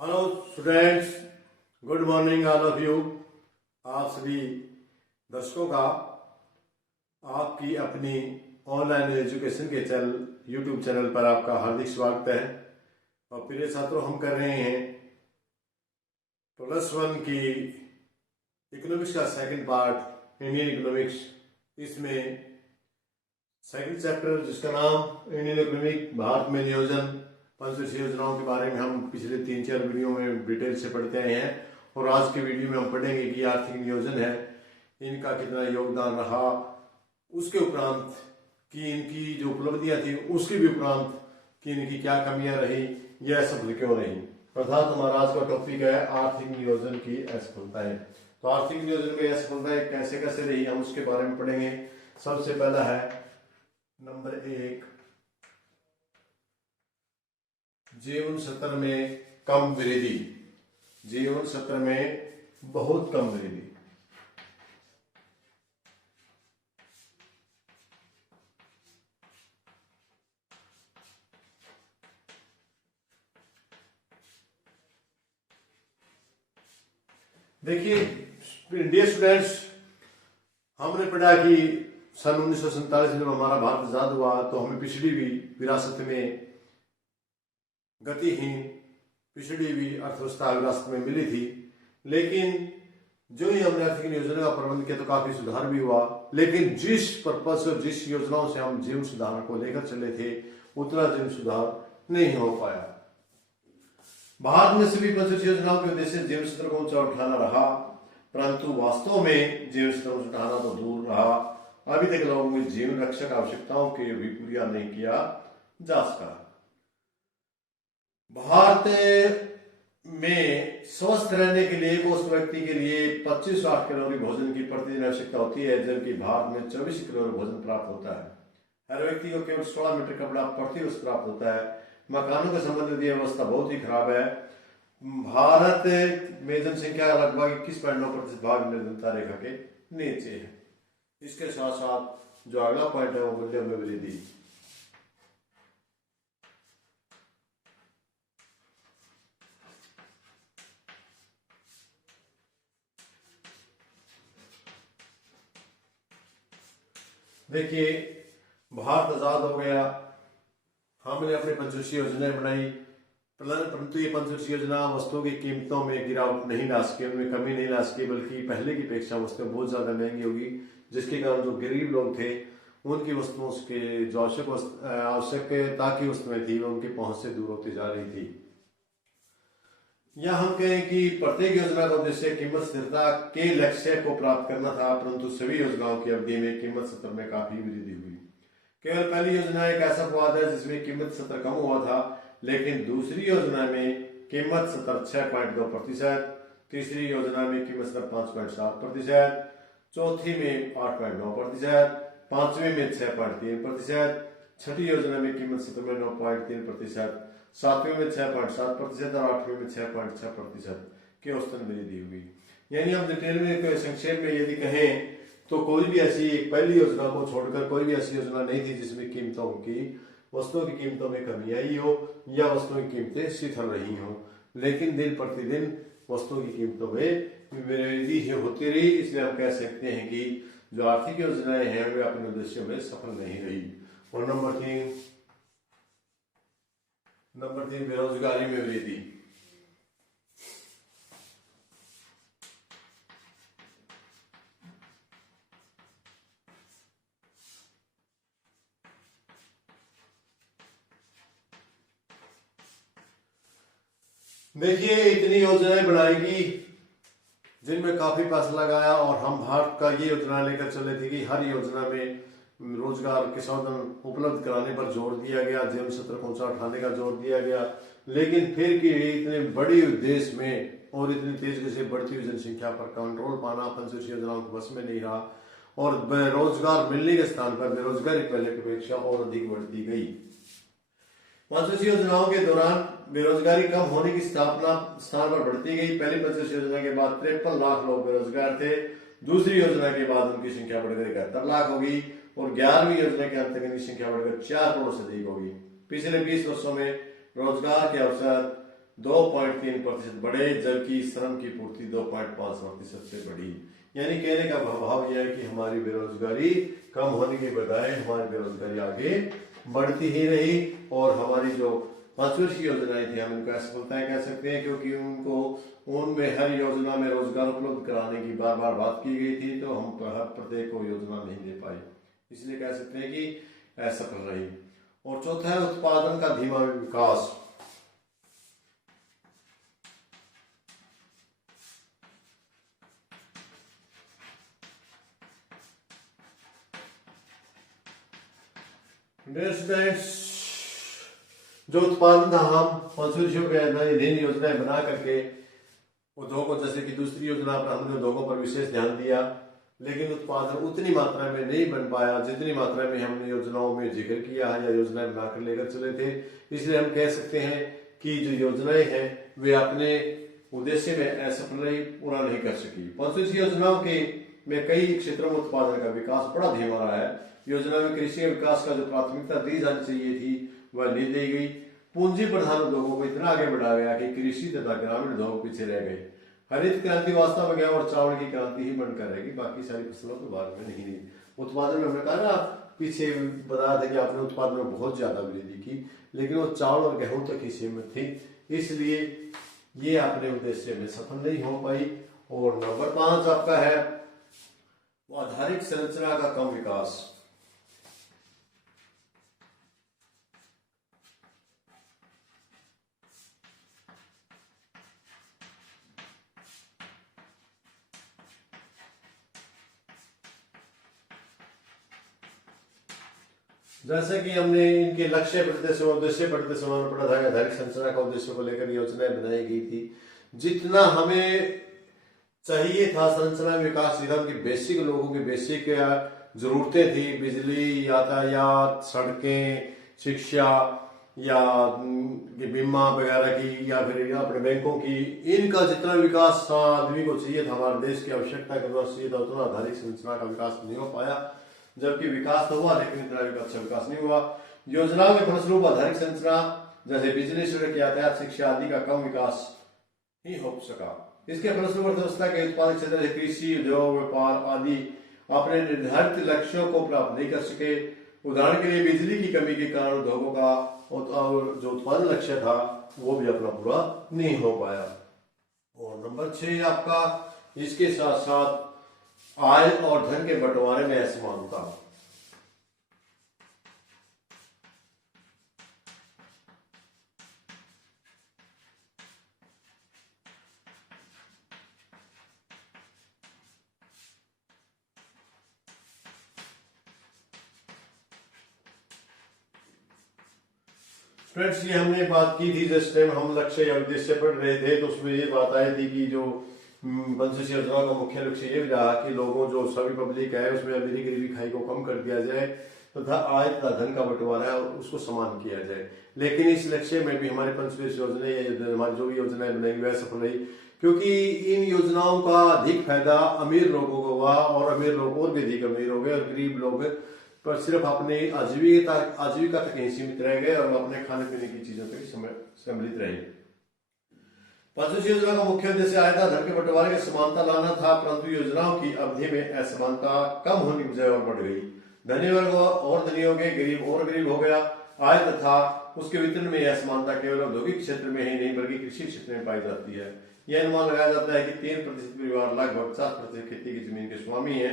Hello students, good morning all of you. आप सभी दर्शकों का आपकी अपनी ऑनलाइन एजुकेशन के यूट्यूब चैनल पर आपका हार्दिक स्वागत है। और प्रिय छात्रों, हम कर रहे हैं +1 की इकोनॉमिक्स का सेकंड पार्ट, इंडियन इकोनॉमिक्स। इसमें सेकंड चैप्टर जिसका नाम इंडियन इकोनॉमिक, भारत में नियोजन, पंचवर्षीय योजनाओं के बारे में हम पिछले 3-4 वीडियो में डिटेल से पढ़ते आए हैं। और आज के वीडियो में हम पढ़ेंगे कि आर्थिक नियोजन है, इनका कितना योगदान रहा, उसके उपरांत कि इनकी जो उपलब्धियां थी उसके भी उपरांत कि इनकी क्या कमियां रही, यह सफल क्यों रही। अर्थात हमारा आज का टॉपिक है आर्थिक नियोजन की असफलताएं। तो आर्थिक नियोजन में असफलताएं कैसे कैसे रही, हम उसके बारे में पढ़ेंगे। सबसे पहला है नंबर 1, जीवन स्तर में कम वृद्धि। जीवन स्तर में बहुत कम वृद्धि। देखिए डियर स्टूडेंट्स, हमने पढ़ा कि सन 1947 में हमारा भारत आजाद हुआ तो हमें पिछड़ी हुई विरासत में गतिहीन पिछड़ी हुई अर्थव्यवस्था विरासत में मिली थी। लेकिन जो ही हमने आर्थिक नियोजन का प्रबंध किया तो काफी सुधार भी हुआ। लेकिन जिस पर्पस और जिस योजनाओं से हम जीवन सुधार को लेकर चले थे उतना जीवन सुधार नहीं हो पाया। भारत में सभी पंचवर्षीय योजनाओं के उद्देश्य जीवन स्तर को ऊंचा उठाना रहा, परंतु वास्तव में जीवन स्तर ऊंचा उठाना तो दूर रहा, अभी तक लोगों की जीवन रक्षक आवश्यकताओं के भी पूरा नहीं किया जा सका। भारत में स्वस्थ रहने के लिए उस व्यक्ति के लिए 25-60 कैलोरी भोजन की प्रतिदिन आवश्यकता होती है, जबकि भारत में 24 कैलोरी भोजन प्राप्त होता है। हर व्यक्ति को केवल 16 मीटर कपड़ा प्रति वर्ष प्राप्त होता है। मकानों के संबंध में अवस्था बहुत ही खराब है। भारत में जनसंख्या लगभग 21.9% भाग निर्धनता रेखा के नीचे है। इसके साथ साथ जो अगला पॉइंट है वो मूल्य में वृद्धि। देखिए भारत आजाद हो गया, हमने अपनी पंचवर्षीय योजनाएं बनाई, परंतु ये पंचवर्षीय योजना वस्तुओं की कीमतों में गिरावट नहीं ला सके, उनमें कमी नहीं ला सके, बल्कि पहले की अपेक्षा वस्तुएं बहुत ज्यादा महंगी होगी, जिसके कारण जो गरीब लोग थे उनकी वस्तुओं के जो आवश्यकता की वस्तुएं थी वो उनकी पहुंच से दूर होती जा रही थी। या हम कहें कि प्रत्येक योजना का उद्देश्य कीमत स्थिरता के लक्ष्य को प्राप्त करना था, परंतु सभी योजनाओं की अवधि में कीमत स्तर में काफी वृद्धि हुई। केवल पहली योजना एक ऐसा अपवाद है जिसमें कीमत स्तर कम हुआ था, लेकिन दूसरी योजना में कीमत स्तर 6.2%, तीसरी योजना में कीमत स्तर 5.7%, चौथी में 8.9%, पांचवी में 6.3%, छठी योजना में कीमत स्तर में 9.3%, सातवीं में 6.7% और आठवीं में 6.6% की औसतन वृद्धि हुई। यानी हम डिटेल में संक्षेप में यदि कहें तो कोई भी ऐसी पहली योजना को छोड़कर कोई भी ऐसी योजना नहीं थी जिसमें वस्तुओं की कीमतों में कमी आई हो या वस्तुओं की कीमतें शिथिल रही हो। लेकिन दिन प्रतिदिन वस्तुओं की कीमतों में वृद्धि होती रही। इसलिए हम कह सकते हैं कि जो आर्थिक योजनाएं हैं वे अपने उद्देश्यों में सफल नहीं रही। और नंबर 3 बेरोजगारी में वृद्धि। देखिए इतनी योजनाएं बनाएगी जिनमें काफी पैसा लगाया, और हम भारत का ये योजना लेकर चले थे कि हर योजना में रोजगार के साधन उपलब्ध कराने पर जोर दिया गया, जीवन स्तर को ऊंचा उठाने का जोर दिया गया। लेकिन फिर कि इतने बड़ी देश में और इतनी तेजी से बढ़ती हुई जनसंख्या पर कंट्रोल पाना पंचवर्षीय योजनाओं के बस में नहीं रहा, और बेरोजगार मिलने के स्थान पर बेरोजगारी पहले की अपेक्षा और अधिक बढ़ती गई। पंचवर्षीय योजनाओं के दौरान बेरोजगारी कम होने की स्थान पर बढ़ती गई। पहली पंचवर्षीय योजना के बाद 53 लाख लोग बेरोजगार थे। दूसरी योजना के बाद उनकी संख्या बढ़कर 71 लाख होगी और 11वीं योजना के अंत तक इनकी संख्या बढ़कर 4 करोड़ से अधिक होगी। पिछले 20 वर्षों में रोजगार के अवसर 2.3% बढ़े, जबकि श्रम की पूर्ति 2.5% से बढ़ी। यानी कहने का भाव यह है कि हमारी बेरोजगारी कम होने के बजाय हमारी बेरोजगारी आगे बढ़ती ही रही, और हमारी जो पंचवर्षीय योजनाएं थी हम उनका असफलताएं कह सकते हैं, क्योंकि उनमें हर योजना में रोजगार उपलब्ध कराने की बार बार बात की गई थी, तो हम हर प्रत्येक को योजना नहीं दे पाए, इसलिए कह सकते हैं कि असफल रही। और चौथा है उत्पादन का धीमा विकास। जो उत्पादन था, हम पंचवर्षीय ऋण योजनाएं बना करके उद्योगों, जैसे कि दूसरी योजना पर हमने उद्योगों पर विशेष ध्यान दिया, लेकिन उत्पादन उतनी मात्रा में नहीं बन पाया जितनी मात्रा में हमने योजनाओं में जिक्र किया है या योजनाएं बनाकर लेकर चले थे। इसलिए हम कह सकते हैं कि जो योजनाएं हैं वे अपने उद्देश्य में असफल पूरा नहीं कर सकी। पंचवर्षीय योजनाओं के में कई क्षेत्रों में उत्पादन का विकास बड़ा धीमा रहा है। योजना में कृषि विकास का जो प्राथमिकता दी जानी चाहिए थी वह नहीं दी गई। पूंजी प्रधान उद्योगों को इतना आगे बढ़ाया गया कि कृषि तथा ग्रामीण उद्योग पीछे रह गए। हरित क्रांति वास्तव में गया और चावल की क्रांति ही बनकर रहेगी, बाकी सारी फसलों के बारे में नहीं। उत्पादन में हमने कहा ना, पीछे बताया था कि आपने उत्पादन में बहुत ज्यादा वृद्धि की, लेकिन वो चावल और गेहूं तक ही सीमित थी, इसलिए ये अपने उद्देश्य में सफल नहीं हो पाई। और नंबर 5 आपका है आधारिक संरचना का कम विकास। जैसे कि हमने इनके लक्ष्य पढ़ते समय उद्देश्य पढ़ते समय पढ़ा था, आधारिक संरचना का उद्देश्य को लेकर योजनाएं बनाई गई थी। जितना हमें चाहिए था संरचना विकास निगम की बेसिक, लोगों की बेसिक जरूरतें थी, बिजली, यातायात, सड़कें, शिक्षा या बीमा वगैरह की, या फिर अपने बैंकों की, इनका जितना विकास आदमी को चाहिए था, हमारे देश की आवश्यकता के अनुसार चाहिए था, उतना आधारिक संरचना का विकास नहीं हो पाया। जबकि विकास तो हुआ, लेकिन इतना अच्छा विकास नहीं हुआ। योजनाओं के फलस्वरूप आधारिक संरचना जैसे बिजली, सड़क, यातायात, शिक्षा आदि का कम विकास ही हो सका। इसके फलस्वरूप अर्थव्यवस्था के उत्पादक क्षेत्र कृषि, उद्योग, व्यापार आदि अपने निर्धारित लक्ष्यों को प्राप्त नहीं कर सके। उदाहरण के लिए बिजली की कमी के कारण उद्योगों का जो उत्पादन लक्ष्य था वो भी अपना पूरा नहीं हो पाया। और नंबर 6 आपका, इसके साथ साथ आय और धन के बंटवारे में असमानता। फ्रेंड्स, ये हमने बात की थी जिस टाइम हम लक्ष्य या उद्देश्य पढ़ रहे थे, तो उसमें ये बात आई थी कि जो पंचवर्षीय योजना का मुख्य लक्ष्य ये भी रहा कि लोगों, जो सभी पब्लिक है, उसमें अमीरी गरीबी खाई को कम कर दिया जाए तथा आय तथा धन का बंटवारा है उसको समान किया जाए। लेकिन इस लक्ष्य में भी हमारे पंचवर्षीय योजना, हमारी जो भी योजनाएं बनाई वह सफल रही, क्योंकि इन योजनाओं का अधिक फायदा अमीर लोगों को हुआ, और अमीर लोग और भी अधिक अमीर हो गए, और गरीब लोग पर सिर्फ अपने आजीविका तक ही सीमित रह गए और अपने खाने पीने की चीजों तक सम्मिलित रहे। पंचवर्षीय योजना का मुख्य उद्देश्य आय तथा धन के बंटवारे में समानता लाना था, परंतु योजनाओं की अवधि में असमानता कम होने की बजाय और बढ़ गई। धनी वर्ग और धनी हो गए, गरीब और गरीब हो गया। आय तथा उसके वितरण में यह असमानता केवल औद्योगिक क्षेत्र में ही नहीं बल्कि कृषि क्षेत्र में पाई जाती है। यह अनुमान लगाया जाता है कि 3% परिवार लगभग 50% खेती की जमीन के स्वामी है।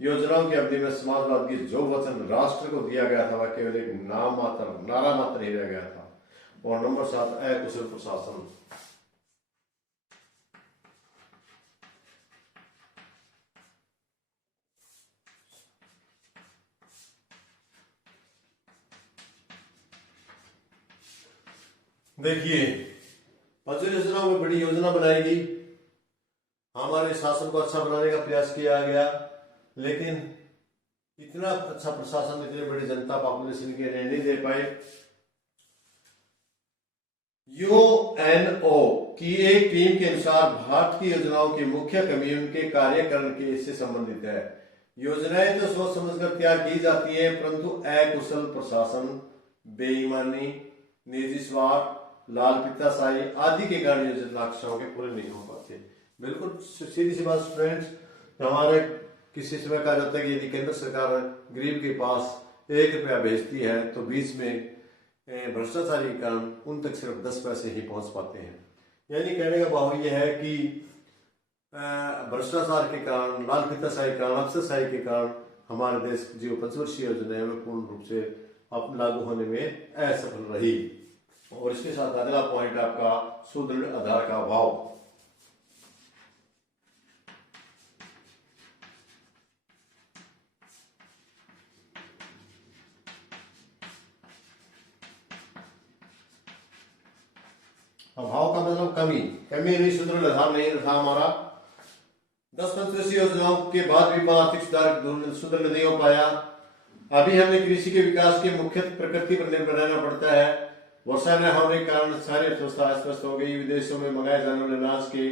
योजनाओं की अवधि में समाजवाद की जो वचन राष्ट्र को दिया गया था वह केवल एक नारा मात्र ही रह गया था। और नंबर 7 अकुशल प्रशासन। देखिए, पंचवर्षीय योजना में बड़ी योजना बनाई गई, हमारे शासन को अच्छा बनाने का प्रयास किया गया, लेकिन इतना अच्छा प्रशासन इतनी बड़ी जनता पॉपुलेशन के लिए नहीं दे पाए। यूएनओ की एक टीम के अनुसार भारत की योजनाओं की मुख्य कमी उनके कार्यकरण के से संबंधित है। योजनाएं तो सोच समझकर तैयार की जाती है, परंतु अकुशल प्रशासन, बेईमानी, निजी स्वार्थ लाल पित्ताशाही आदि के कारण ये लक्ष्यों के पूरे नहीं हो पाते। बिल्कुल सीधी सी बात स्टूडेंट्स, हमारे किसी समय कहा जाता है कि यदि केंद्र सरकार गरीब के पास 1 रुपया भेजती है तो बीच में भ्रष्टाचारी के कारण उन तक सिर्फ 10 पैसे ही पहुंच पाते हैं। यानी कहने का भाव यह है कि भ्रष्टाचार के कारण, लाल पित्ताशाही के कारण, अफसरशाही के कारण हमारे देश की जो पंचवर्षीय योजना है वह पूर्ण रूप से लागू होने में असफल रही। और इसके साथ अगला पॉइंट आपका सुदृढ़ आधार का अभाव। अभाव का मतलब कमी, नहीं, सुदृढ़ आधार नहीं था हमारा। 10 पंचवर्षीय योजनाओं के बाद भी आर्थिक सुधार सुदृढ़ नहीं हो पाया। अभी हमें कृषि के विकास के मुख्य प्रकृति पर निर्भर रहना पड़ता है। वर्षा न होने के कारण सारी अर्थव्यवस्था अस्त व्यस्त हो गई। विदेशों में मंगाए जाने वाले अनाज के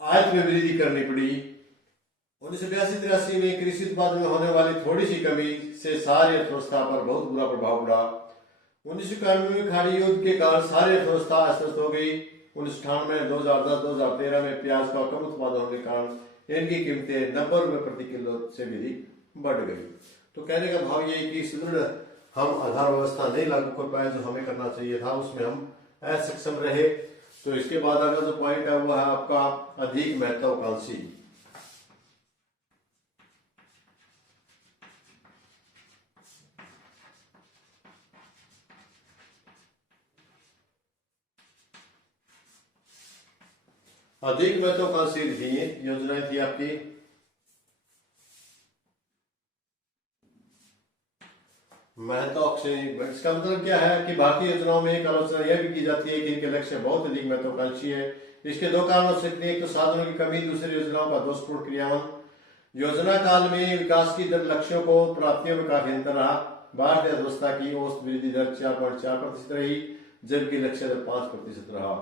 आयात में वृद्धि करनी पड़ी। 1982-83 में कृषि उत्पादन में होने वाली थोड़ी सी कमी से सारी अर्थव्यवस्था पर बहुत बुरा प्रभाव पड़ा। 1991 में खाड़ी युद्ध के कारण सारी अर्थव्यवस्था अस्त हो गई। 1998, 2010, 2013 में प्याज का कम उत्पादन होने के कारण इनकी कीमतें 90 रुपए प्रति किलो से भी बढ़ गई। तो कहने का भाव ये कि सुदृढ़ हम आधार व्यवस्था नहीं लागू कर पाए जो हमें करना चाहिए था, उसमें हम असक्षम रहे। तो इसके बाद अगला जो पॉइंट है वो है आपका अधिक महत्वाकांक्षी। अधिक महत्वाकांक्षी थी योजनाएं थी आपकी। महत्वाकांक्षी इसका मतलब क्या है कि भारतीय योजनाओं में एक आलोचना यह भी की जाती है कि इनके लक्ष्य बहुत अधिक महत्वाकांक्षी है। इसके दो कारण हो सकते हैं, एक तो साधनों की कमी, दूसरी योजनाओं का दोषपूर्ण क्रियान्वयन। योजना काल में विकास की दर लक्ष्यों को प्राप्तियों में काफी अंतर रहा। भारतीय अर्थव्यवस्था की औसत वृद्धि दर 4.4% रही, जबकि लक्ष्य दर 5% रहा।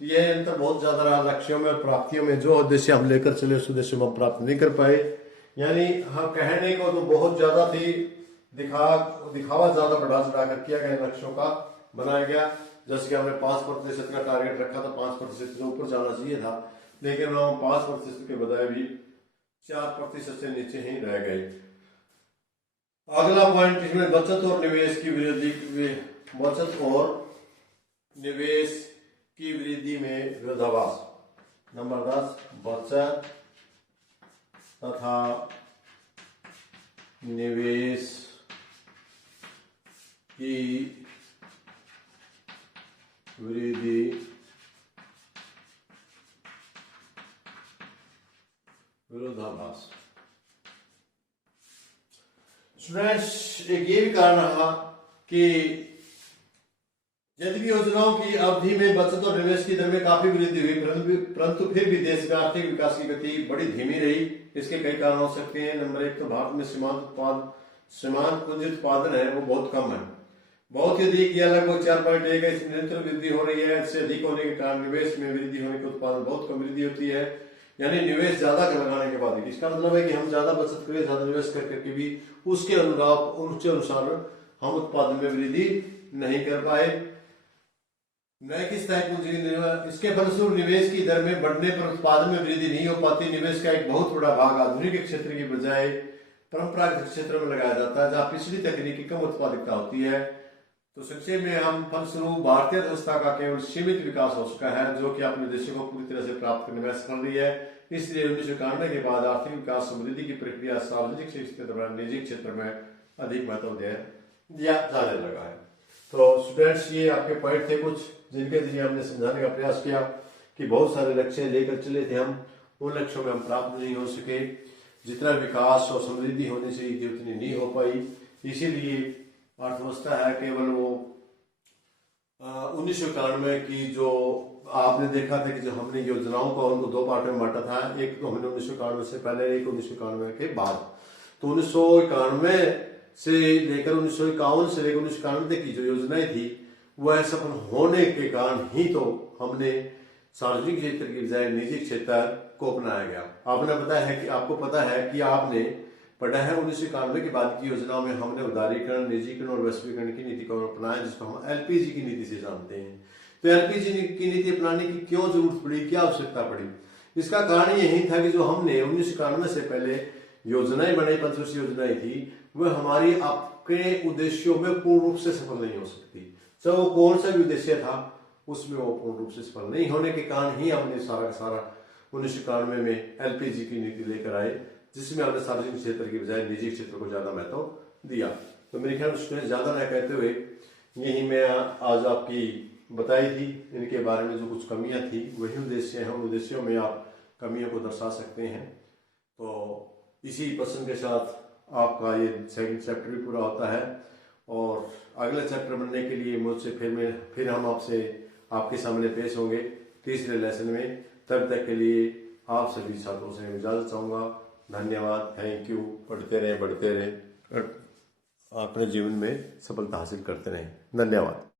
तो यह अंतर बहुत ज्यादा रहा लक्ष्यों में और प्राप्तियों में। जो उद्देश्य हम लेकर चले उस उद्देश्य में हम प्राप्त नहीं कर पाए। यानी हम कहने को तो बहुत ज्यादा थी, दिखावा ज्यादा बढ़ा चढ़ा कर किया गया, लक्ष्यों का बनाया गया। जैसे कि हमने 5% का टारगेट रखा था, 5% से ऊपर जाना चाहिए था, लेकिन हम 5% के बजाय भी 4% से नीचे ही रह गए। अगला पॉइंट इसमें बचत और निवेश की वृद्धि, बचत और निवेश की वृद्धि में विरोधाभास। नंबर 10, बचत तथा निवेश की वृद्धि विरोधाभास। स्टूडेंट्स, एक ये भी कारण रहा कि यदि भी योजनाओं की अवधि में बचत और निवेश की दर में काफी वृद्धि हुई, परंतु फिर भी देश में आर्थिक विकास की गति बड़ी धीमी रही। इसके कई कारण हो सकते हैं। नंबर 1 तो भारत में सीमांत पूंजी उत्पादन है वो बहुत कम है, बहुत ही अधिक, यह लगभग 4.1 है। इसमें निरंतर वृद्धि हो रही है। इससे अधिक होने के कारण निवेश में वृद्धि होने के उत्पादन बहुत कम वृद्धि होती है। यानी निवेश ज्यादा लगाने के बाद इसका मतलब है कि हम ज्यादा बचत करें, ज्यादा निवेश करके भी उसके अनुसार हम उत्पादन में वृद्धि नहीं कर पाए। नए किस तरह पूंजी, इसके फलस्वरूप निवेश की दर में बढ़ने पर उत्पादन में वृद्धि नहीं हो पाती। निवेश का एक बहुत बड़ा भाग आधुनिक क्षेत्र की बजाय परंपरागत क्षेत्र में लगाया जाता है, जहां पिछली तकनीक की कम उत्पादकता होती है। तो संक्षेप में हम फलस्वरूप भारतीय अर्थव्यवस्था का केवल सीमित विकास हो चुका है, जो कि अपने देशों को पूरी तरह से प्राप्त करने में असफल रही है। इसलिए 1991 के बाद आर्थिक विकास समृद्धि की प्रक्रिया सार्वजनिक क्षेत्र में, निजी क्षेत्र में अधिक महत्व दिया जाने लगा है। तो स्टूडेंट्स, ये आपके पॉइंट थे कुछ जिनके जरिए हमने समझाने का प्रयास किया कि बहुत सारे लक्ष्य लेकर चले थे हम, उन लक्ष्यों में हम प्राप्त नहीं हो सके। जितना विकास और समृद्धि होनी चाहिए थी उतनी नहीं हो पाई। इसीलिए अर्थव्यवस्था है केवल वो 1991 की, जो आपने देखा था कि जो हमने योजनाओं को उनको 2 पार्ट में बांटा था। एक तो हमने 1991 से पहले, एक 1991 के बाद। तो 1991 से लेकर 1951 से लेकर 1991 तक की जो योजनाएं थी वह सफल होने के कारण ही तो हमने सार्वजनिक क्षेत्र की बजाय निजी क्षेत्र को अपनाया गया। आपको पता है कि आपने पढ़ा है। 1991 के बाद की योजनाओं में हमने उदारीकरण, निजीकरण और वैश्वीकरण की नीति को अपनाया, जिसको हम एलपीजी की नीति से जानते हैं। तो एलपीजी की नीति अपनाने की क्यों जरूरत पड़ी, क्या आवश्यकता पड़ी? इसका कारण यही था कि जो हमने 1991 से पहले योजनाएं बनाई, पंचवर्षीय योजनाएं थी, वह हमारी आपके उद्देश्यों में पूर्ण रूप से सफल नहीं हो सकती। चाहे वो कौन सा भी उद्देश्य था, उसमें वो पूर्ण रूप से सफल नहीं होने के कारण ही हमने सारा का सारा 1991 में एलपीजी की नीति लेकर आए, जिसमें हमने सार्वजनिक क्षेत्र की बजाय निजी क्षेत्र को ज्यादा महत्व दिया। तो मेरे ख्याल में ज्यादा न कहते हुए यही मैं आज आपकी बताई थी, इनके बारे में जो कुछ कमियां थी वही उद्देश्य हैं, उन उद्देश्यों में आप कमियों को दर्शा सकते हैं। तो इसी प्रश्न के साथ आपका ये सेकंड चैप्टर भी पूरा होता है, और अगला चैप्टर बनने के लिए मुझसे फिर हम आपके सामने पेश होंगे तीसरे लेसन में। तब तक के लिए आप सभी छात्रों से इजाजत चाहूंगा। धन्यवाद, थैंक यू। पढ़ते रहे, बढ़ते रहे, अपने जीवन में सफलता हासिल करते रहें। धन्यवाद।